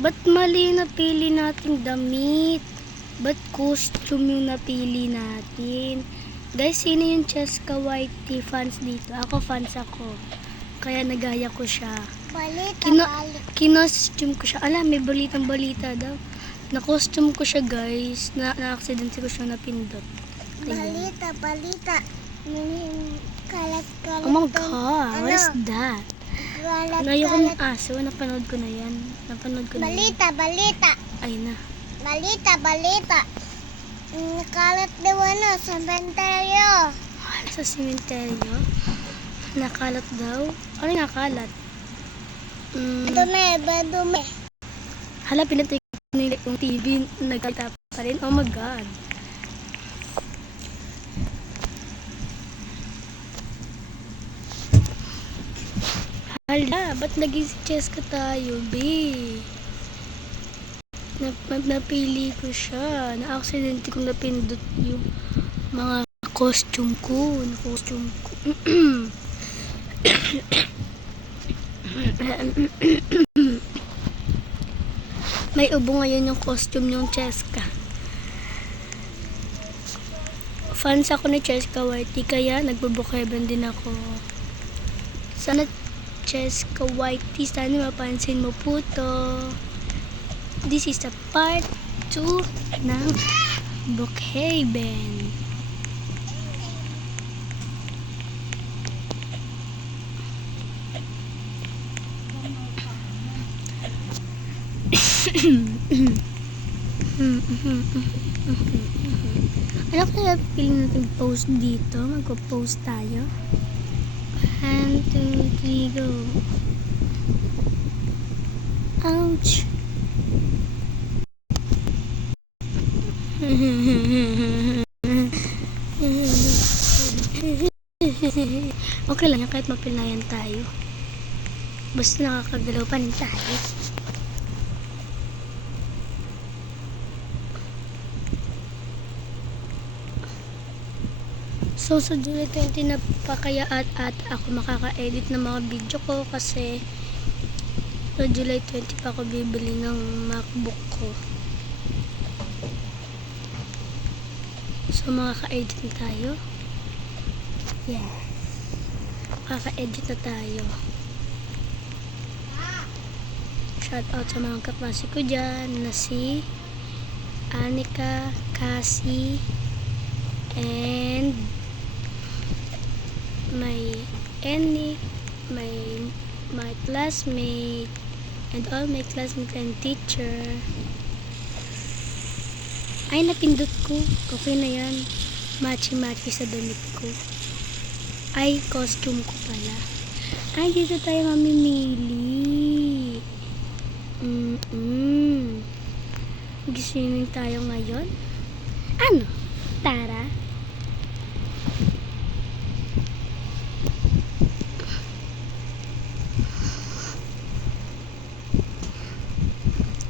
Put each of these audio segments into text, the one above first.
Ba't mali yung napili nating damit? Ba't costume yung napili natin? Guys, sino yung Cheska Whitey fans dito? Ako fans ako. Kaya nagaya ko siya. Balita, Kinostume ko siya. Alam, may balita daw. Na-costume ko siya, guys. Na-accident ko siya napindot. Ayan. balita. Kalat-kalat. Oh my God, what is that? Ayoko ng Kalat-kalat. aso. Napanood ko na yan. Balita. Ayun na. Balita. Nakalat daw sa inventaryo. Sa sementeryo. Nakalat daw. Ano yung nakalat? Badumi. Hala, pinatay ko na yung TV. Nagkita pa rin. Oh my God. Hala, ba't naging si Cheska tayo, be? Napili ko siya. Na-accident kong napindot yung mga costume ko. May ubo ngayon yung costume yung Cheska. Fans ako ni Cheska Whitey, kaya nagbubukeban din ako. Sana Cheska Whitey, sana mapansin mo po to. This is the part 2 ng Brookhaven. Ano kaya piling natin post dito? Magpo-post tayo. 1, 2, 3, go. Ouch! Okay lang yan kahit mapilayan tayo. Basta nakakagalaw pa rin tayo. So sa July 20 na pa kaya at ako makaka-edit ng mga video ko kasi sa July 20 pa ako bibili ng MacBook ko. So makaka-edit na tayo. Yeah. Makaka-edit na tayo. Shout out sa mga kaklase ko dyan na si Anika, Cassie, and my Annie, my classmate, and all my classmates and teacher. Ay, napindot ko. Okay na yan. Matchy-matchy sa damit ko. Ay, costume ko pala. Ay, dito tayo mamimili. Mag-swimming tayo ngayon. Ano? Tara.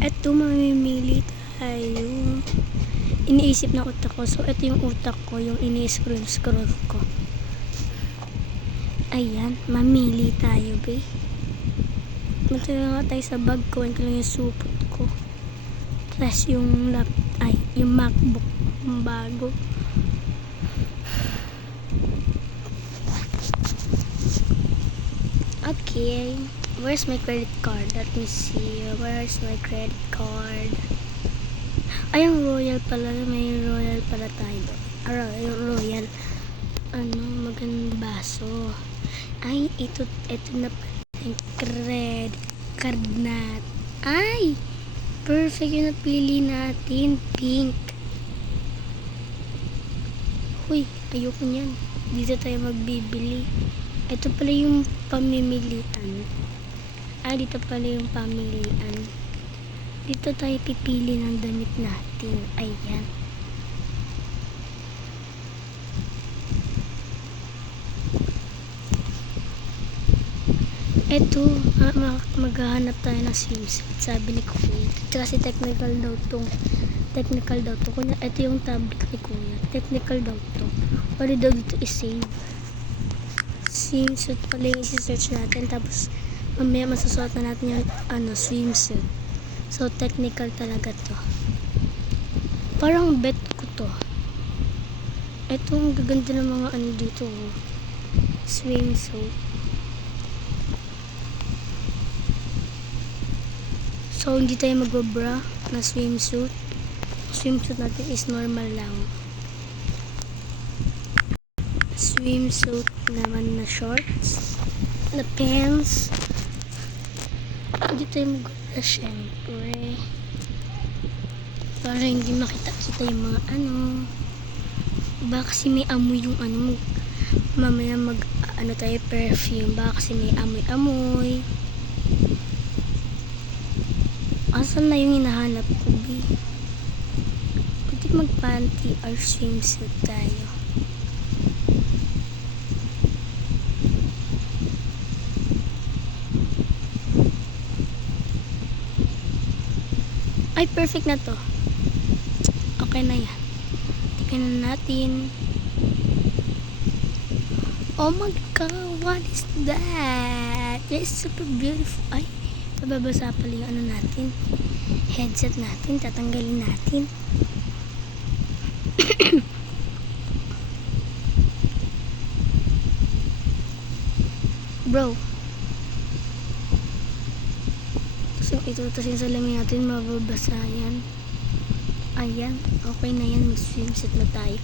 Eto, mamimili tayo. Iniisip ng utak ko. So, ito yung utak ko, yung ini-scroll ko. Ayan, mamili tayo, be. Magtala nga tayo sa bag ko. Ko lang yung supot ko. Tapos yung yung MacBook, yung bago. Okay. Where's my credit card? Let me see. Where's my credit card? Ay, ang royal pala. May royal pala tayo. Royal. Ano, magandang baso. Ay, ito na pala yung credit card natin. Ay, perfect yung napili natin. Pink. Huy, ayoko niyan. Dito tayo magbibili. Ito pala yung pamimilian. Dito pala yung pamilian. Dito tayo pipili ng damit natin. Ayan. Ito, maghahanap tayo ng swimsuit. Sabi ni Kuya. Kasi technical daw to. Ito yung tablet ni Kuya. Technical daw to. Pwede daw dito i-save. Swimsuit pala yung isi-search natin. Tapos, mamaya masusuot na natin yung swimsuit. So, technical talaga to. Parang bet ko to. Ito, ang gaganda ng mga ano dito. Oh. Swimsuit. So, hindi tayo magbabra na swimsuit. Swimsuit natin is normal lang. Swimsuit naman na shorts. Na pants. Hindi tayo magbabra syempre. Para hindi makita-kita yung mga ano. Baka kasi may amoy yung ano. Mamaya ano tayo perfume. Baka kasi may amoy-amoy. Asan na yung hinahanap ko, B? Pwede mag-panty or swimsuit tayo. Ay, perfect na to. Okay na yan. Tingnan natin. Oh my God, what is that? It's super beautiful. Ay, pababasa pala yung ano natin. Headset natin. Tatanggalin natin. Bro. Tapos yung salamin natin, mababasa yan. Ayan. Okay na yan. Mag-swimsuit na tayo.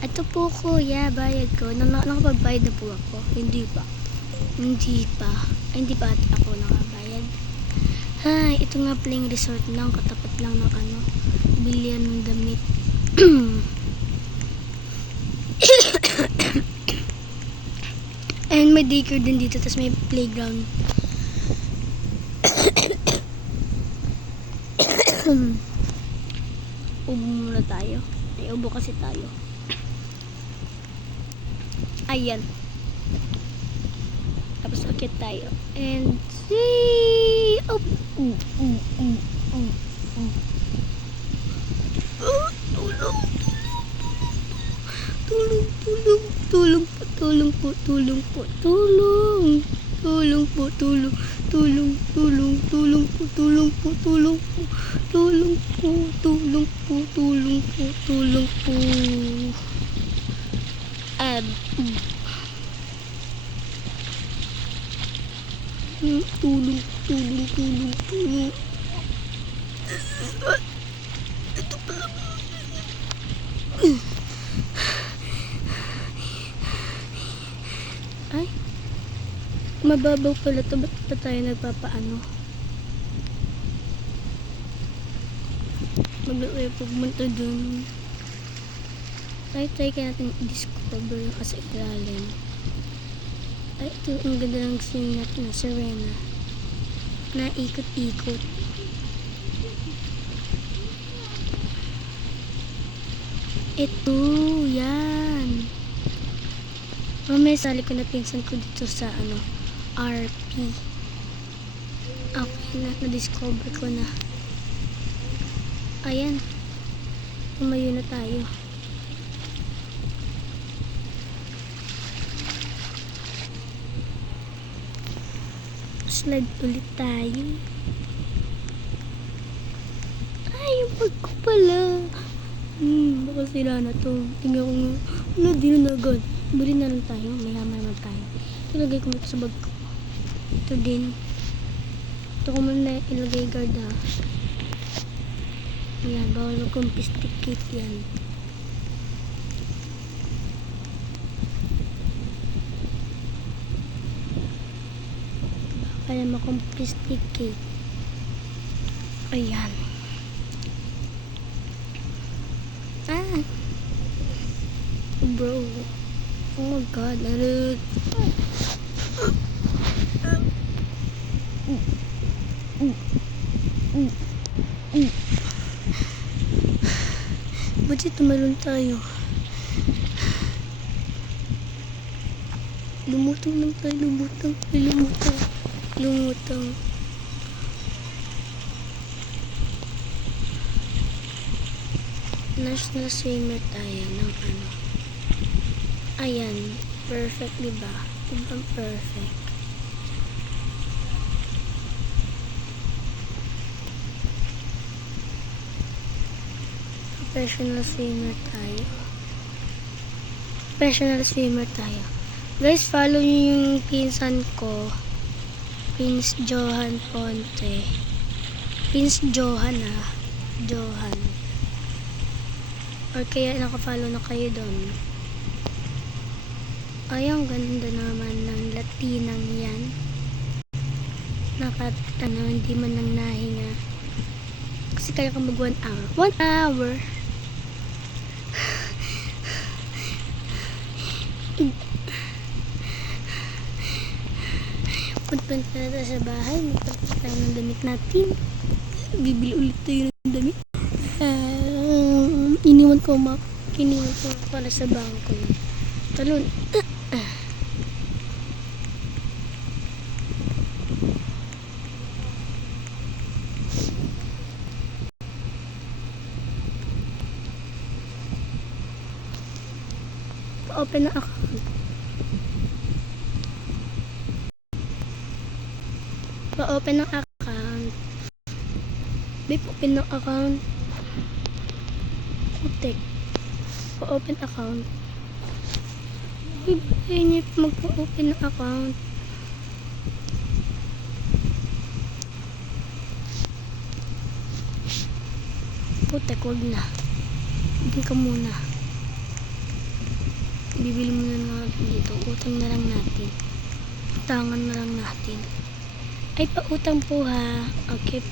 Ito po kuya, bayad ko. Nakapagbayad na po ako. Hindi pa. Hindi pa ako nakabayad. Hay, ito nga pala resort lang. Katapat lang ng ano. Bilihan ng damit. And may daycare din dito. Tapos may playground. Ubo muna tayo. Ay, ubo kasi tayo. Ayan. Tapos akit tayo. And see! Oh. Tulong po. Tulong po. Tulong po. Tulong. Tulong po. Tulong. Tulong. Tulong. Tulong po. Tulong po. Tulong po. Tulong po. Tulong po. Tulong po. Tulong po. Tulong. Tulong. Tulong. Tulong. Ito pala. Ay. Mababaw pala to. Ba't pa tayo nagpapaano? Maglalay pumunta dun. Try kaya natin i-discover yung kasi ilalim. Ay, ito ang ganda ng scene natin na Serena. Na ikot-ikot. Ito, yan. Mamaya sali ko na pinsan ko dito sa ano, RP. Okay na, na-discover ko na. Ayan. Tumayo na tayo. Slide ulit tayo. Ay, yung bag ko pala. Baka sila na to. Tingnan ko nga. Ano, di na agad. Buli na lang tayo. Mayaman naman tayo. Ilagay ko ito sa bag ko. Ito din. Ito ko muna ilagay guard ha. Ayan, bawal mag-confiscate yan. Kaya ma-confiscate. Ayan. Bro. Oh my God. Buti tumalon tayo. Lumutang lang tayo. Lumutang. National swimmer tayo ng ano. Ayan. Perfect, diba? Diba perfect? Professional swimmer tayo. Professional swimmer tayo. Guys, follow niyo yung pinsan ko. Prince Johan Ponte. Prince Johan Johan. Or kaya nakafollow na kayo doon. Ay, ang ganda naman ng Latinang yan. Hindi man lang nahinga. Kasi kaya kang mag 1 hour. 1 hour. Punta na tayo sa bahay. Magpalit tayo ng damit natin. Bibili ulit tayo ng damit. Iniwan ko para sa bangko. Talon. Pa-open na account. Pa-open ng account. Babe, open ng account. Putek. Pa-open account. Babe, ayun yung magpa-open ng account. Putek, wag na. Bigyan ka muna. Bibili muna natin dito. Utang na lang natin. Utangan na lang natin. Ay, pautang po ha. Okay.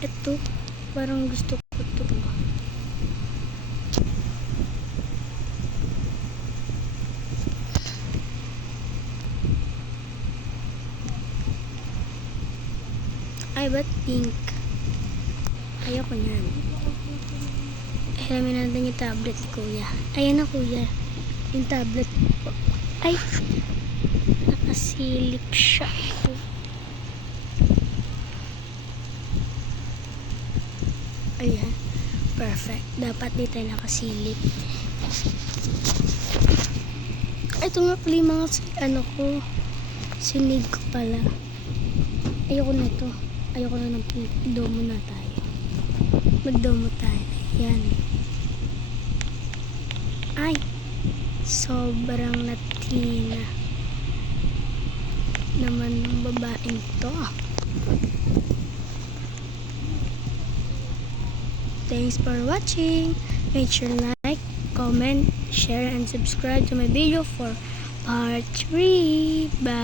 Ito, parang gusto ko ito. Ay, ba't pink? Ayoko yan. Hiramin natin yung tablet ni kuya. Ayan na kuya. Yung tablet po. Ay! Nakasilip siya. Ayan. Perfect. Dapat di tayo nakasilip. Ito nga pala yung mga sinig ko pala. Ayoko na ito. Ayoko na ng pink. Domo na tayo. Magdomo tayo. Ayan. Ay! Sobrang Latina naman ng babaeng to. Thanks for watching. Make sure like, comment, share, and subscribe to my video for part 3. Bye!